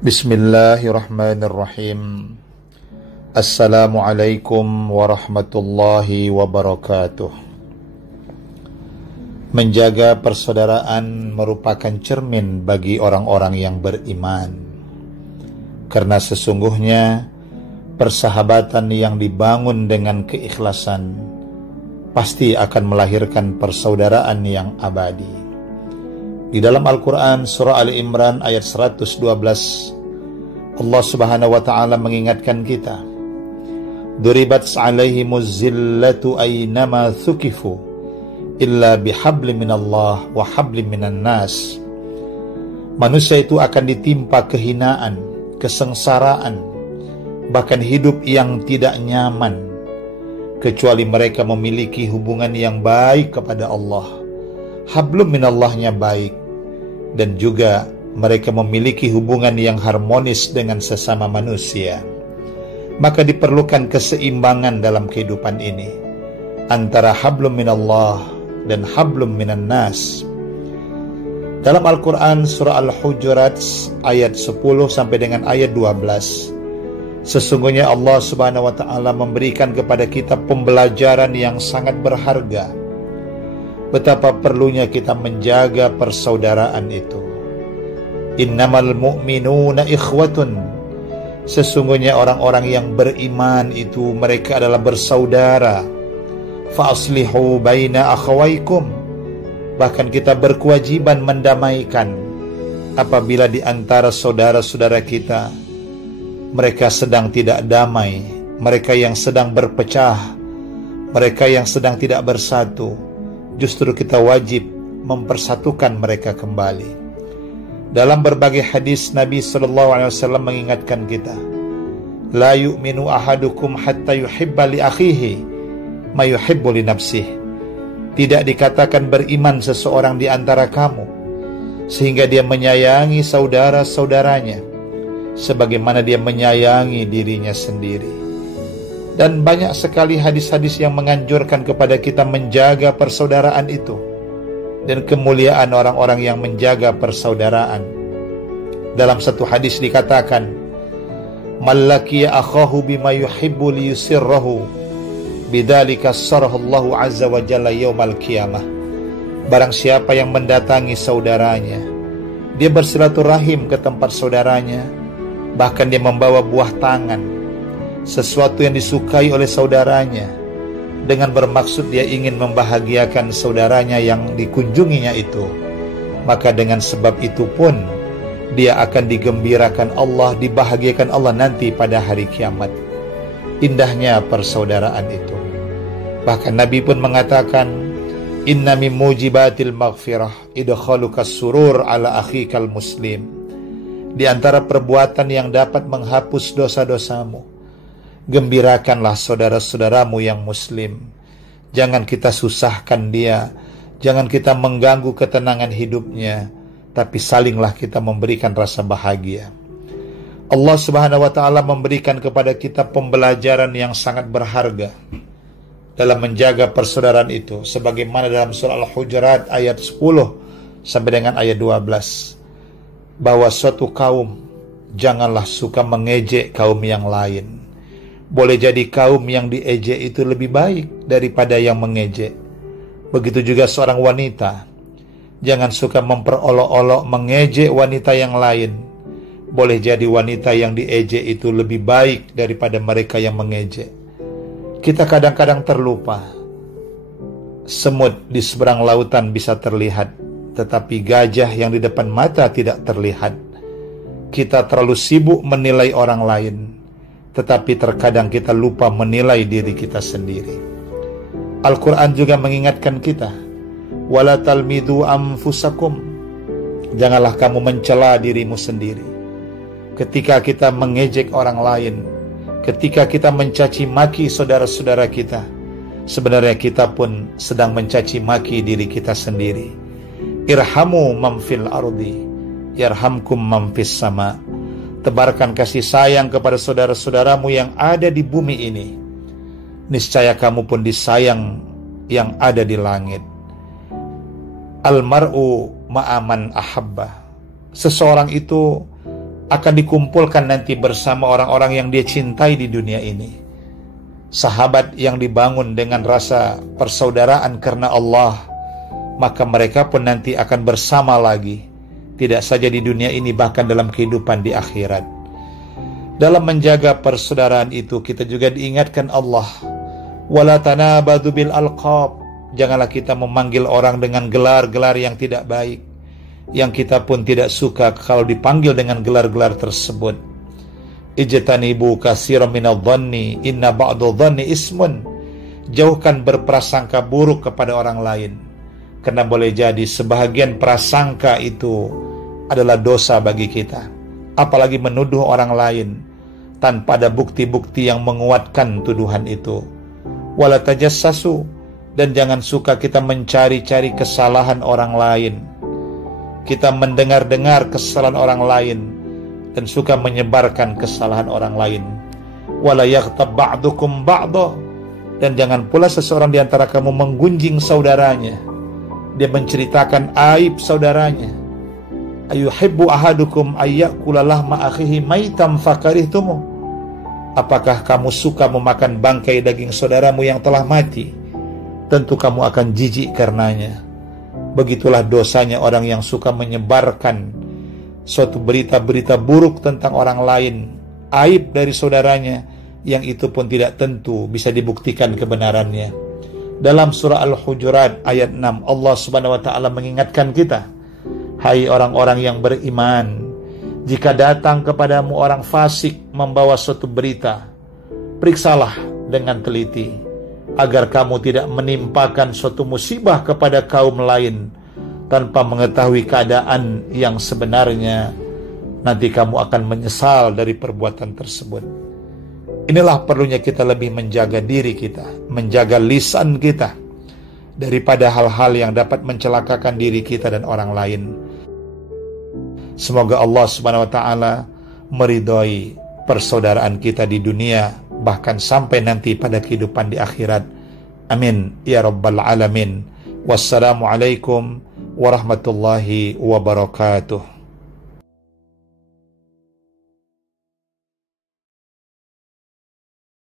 Bismillahirrahmanirrahim. Assalamualaikum warahmatullahi wabarakatuh. Menjaga persaudaraan merupakan cermin bagi orang-orang yang beriman, karena sesungguhnya persahabatan yang dibangun dengan keikhlasan pasti akan melahirkan persaudaraan yang abadi. Di dalam Al-Quran surah Ali Imran ayat 112, Allah subhanahu wa ta'ala mengingatkan kita, Duribat alaihimuz zillatu aynama thukifu illa bihablim minallah wa hablim minan nas. Manusia itu akan ditimpa kehinaan, kesengsaraan, bahkan hidup yang tidak nyaman, kecuali mereka memiliki hubungan yang baik kepada Allah. Hablum minallahnya baik, dan juga mereka memiliki hubungan yang harmonis dengan sesama manusia. Maka diperlukan keseimbangan dalam kehidupan ini antara hablum minallah dan hablum minan nas. Dalam Al-Quran surah Al-Hujurat ayat 10 sampai dengan ayat 12, sesungguhnya Allah subhanahu wa ta'ala memberikan kepada kita pembelajaran yang sangat berharga, betapa perlunya kita menjaga persaudaraan itu. Innamal mu'minuna ikhwatun, sesungguhnya orang-orang yang beriman itu mereka adalah bersaudara. Fa aslihu baina akhawaikum, bahkan kita berkewajiban mendamaikan apabila di antara saudara-saudara kita mereka sedang tidak damai, mereka yang sedang berpecah, mereka yang sedang tidak bersatu. Justru kita wajib mempersatukan mereka kembali. Dalam berbagai hadis Nabi SAW mengingatkan kita, La yu'minu ahadukum hatta yuhibba li akhihi ma yuhibbu li nafsih. Tidak dikatakan beriman seseorang di antara kamu sehingga dia menyayangi saudara-saudaranya sebagaimana dia menyayangi dirinya sendiri. Dan banyak sekali hadis-hadis yang menganjurkan kepada kita menjaga persaudaraan itu, dan kemuliaan orang-orang yang menjaga persaudaraan. Dalam satu hadis dikatakan, Mallakiya akhahu bima yuhibbu liyusirrahu bidzalika sarahullahu azza wa jalla yaumal qiyamah. Barang siapa yang mendatangi saudaranya, dia bersilaturahim ke tempat saudaranya, bahkan dia membawa buah tangan, sesuatu yang disukai oleh saudaranya, dengan bermaksud dia ingin membahagiakan saudaranya yang dikunjunginya itu, maka dengan sebab itu pun dia akan digembirakan Allah, dibahagiakan Allah nanti pada hari kiamat. Indahnya persaudaraan itu. Bahkan Nabi pun mengatakan, Inna min mujibatil maghfirah idkhalukas surur ala akhikal muslim. Di antara perbuatan yang dapat menghapus dosa-dosamu, gembirakanlah saudara-saudaramu yang muslim. Jangan kita susahkan dia, jangan kita mengganggu ketenangan hidupnya, tapi salinglah kita memberikan rasa bahagia. Allah subhanahu wa ta'ala memberikan kepada kita pembelajaran yang sangat berharga dalam menjaga persaudaraan itu, sebagaimana dalam surah Al-Hujurat ayat 10 sampai dengan ayat 12, bahwa suatu kaum janganlah suka mengejek kaum yang lain. Boleh jadi kaum yang diejek itu lebih baik daripada yang mengejek. Begitu juga seorang wanita, jangan suka memperolok-olok mengejek wanita yang lain. Boleh jadi wanita yang diejek itu lebih baik daripada mereka yang mengejek. Kita kadang-kadang terlupa, semut di seberang lautan bisa terlihat, tetapi gajah yang di depan mata tidak terlihat. Kita terlalu sibuk menilai orang lain, tetapi terkadang kita lupa menilai diri kita sendiri. Al-Quran juga mengingatkan kita, Wala talmidu anfusakum, janganlah kamu mencela dirimu sendiri. Ketika kita mengejek orang lain, ketika kita mencaci maki saudara-saudara kita, sebenarnya kita pun sedang mencaci maki diri kita sendiri. Irhamu man fil ardi yarhamkum man fis sama. Tebarkan kasih sayang kepada saudara-saudaramu yang ada di bumi ini, niscaya kamu pun disayang yang ada di langit. Almar'u ma'aman ahabba. Seseorang itu akan dikumpulkan nanti bersama orang-orang yang dia cintai di dunia ini. Sahabat yang dibangun dengan rasa persaudaraan karena Allah, maka mereka pun nanti akan bersama lagi, tidak saja di dunia ini, bahkan dalam kehidupan di akhirat. Dalam menjaga persaudaraan itu, kita juga diingatkan Allah, wala tanabadu bil alqab, janganlah kita memanggil orang dengan gelar-gelar yang tidak baik, yang kita pun tidak suka kalau dipanggil dengan gelar-gelar tersebut. Ijtanibu katsiran minadh-dhanni inna ba'dadh-dhanni ismun, jauhkan berprasangka buruk kepada orang lain, karena boleh jadi sebahagian prasangka itu adalah dosa bagi kita. Apalagi menuduh orang lain tanpa ada bukti-bukti yang menguatkan tuduhan itu. Wala tajassasu, dan jangan suka kita mencari-cari kesalahan orang lain. Kita mendengar-dengar kesalahan orang lain dan suka menyebarkan kesalahan orang lain. Wala yaghtab ba'dukum ba'dha, dan jangan pula seseorang di antara kamu menggunjing saudaranya. Dia menceritakan aib saudaranya. Ayuhibbu ahadukum ayyakula lahma akhihi maitam fakarihtumu, apakah kamu suka memakan bangkai daging saudaramu yang telah mati? Tentu kamu akan jijik karenanya. Begitulah dosanya orang yang suka menyebarkan suatu berita-berita buruk tentang orang lain, aib dari saudaranya, yang itu pun tidak tentu bisa dibuktikan kebenarannya. Dalam surah Al-Hujurat ayat 6, Allah Subhanahu wa taala mengingatkan kita, hai orang-orang yang beriman, jika datang kepadamu orang fasik membawa suatu berita, periksalah dengan teliti, agar kamu tidak menimpakan suatu musibah kepada kaum lain tanpa mengetahui keadaan yang sebenarnya. Nanti kamu akan menyesal dari perbuatan tersebut. Inilah perlunya kita lebih menjaga diri kita, menjaga lisan kita, daripada hal-hal yang dapat mencelakakan diri kita dan orang lain. Semoga Allah Subhanahu wa taala meridhai persaudaraan kita di dunia, bahkan sampai nanti pada kehidupan di akhirat. Amin ya rabbal alamin. Wassalamualaikum warahmatullahi wabarakatuh.